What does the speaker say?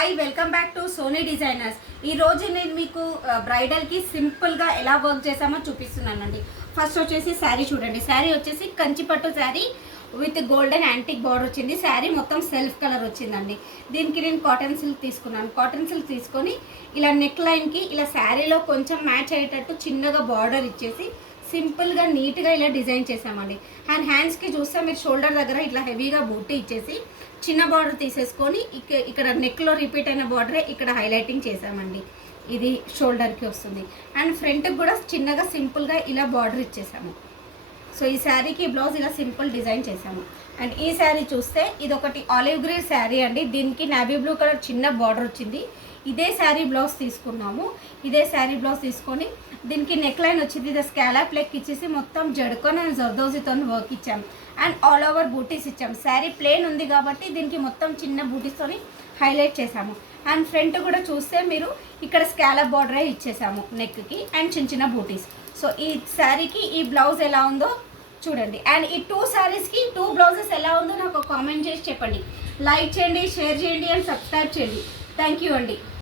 Hi welcome back to Sony designers. ఈ రోజు నేను మీకు బ్రైడల్కి సింపుల్గా ఎలా వర్క్ చేసామో చూపిస్తున్నానండి. ఫస్ట్ వచ్చేసి శారీ చూడండి. శారీ వచ్చేసి కంచిపట్టు sari with golden antique border వచ్చింది. శారీ మొత్తం సెల్ఫ్ కలర్ వచ్చిందండి. దీనికి నేను కాటన్ సిల్క్ తీసుకున్నాను. కాటన్ సిల్క్ తీసుకొని ఇలా నెక్ లైన్కి ఇలా శారీలో కొంచెం మ్యాచ్ అయ్యేటట్టు చిన్నగా బార్డర్ ఇచ్చేసి సింపుల్గా నీట్గా ఇలా డిజైన్ చేసామండి. అండ్ హ్యాండ్స్కి చూస్తే మీరు షోల్డర్ దగ్గర ఇట్లా హెవీగా బూటీ ఇచ్చేసి చిన్న బార్డర్ తీసేసుకొని ఇక్కడ నెక్లో రిపీట్ అయిన బార్డరే ఇక్కడ హైలైటింగ్ చేసామండి. ఇది షోల్డర్కి వస్తుంది. అండ్ ఫ్రంట్కి కూడా చిన్నగా సింపుల్గా ఇలా బార్డర్ ఇచ్చేసాము. సో ఈ శారీకి బ్లౌజ్ ఇలా సింపుల్ డిజైన్ చేసాము. అండ్ ఈ శారీ చూస్తే ఇది ఒకటి ఆలివ్ గ్రీన్ శారీ అండి. దీనికి నావీ బ్లూ కలర్ చిన్న బార్డర్ వచ్చింది. ఇదే శారీ బ్లౌజ్ తీసుకున్నాము. ఇదే శారీ బ్లౌజ్ తీసుకొని దీనికి నెక్ లైన్ వచ్చింది. ఇది స్కాలప్ లెక్ ఇచ్చేసి మొత్తం జడుకొని అండ్ జర్దోజీతో వర్క్ ఇచ్చాము. అండ్ ఆల్ ఓవర్ బూటీస్ ఇచ్చాము. శారీ ప్లేన్ ఉంది కాబట్టి దీనికి మొత్తం చిన్న బూటీస్తో హైలైట్ చేసాము. అండ్ ఫ్రంట్ కూడా చూస్తే మీరు ఇక్కడ స్కాలప్ బార్డరే ఇచ్చేసాము నెక్కి అండ్ చిన్న చిన్న బూటీస్. సో ఈ శారీకి ఈ బ్లౌజ్ ఎలా ఉందో చూడండి. అండ్ ఈ 2 శారీస్కి 2 బ్లౌజెస్ ఎలా ఉందో నాకు కామెంట్ చేసి చెప్పండి. లైక్ చేయండి, షేర్ చేయండి అండ్ సబ్స్క్రైబ్ చేయండి. థ్యాంక్ యూ అండి.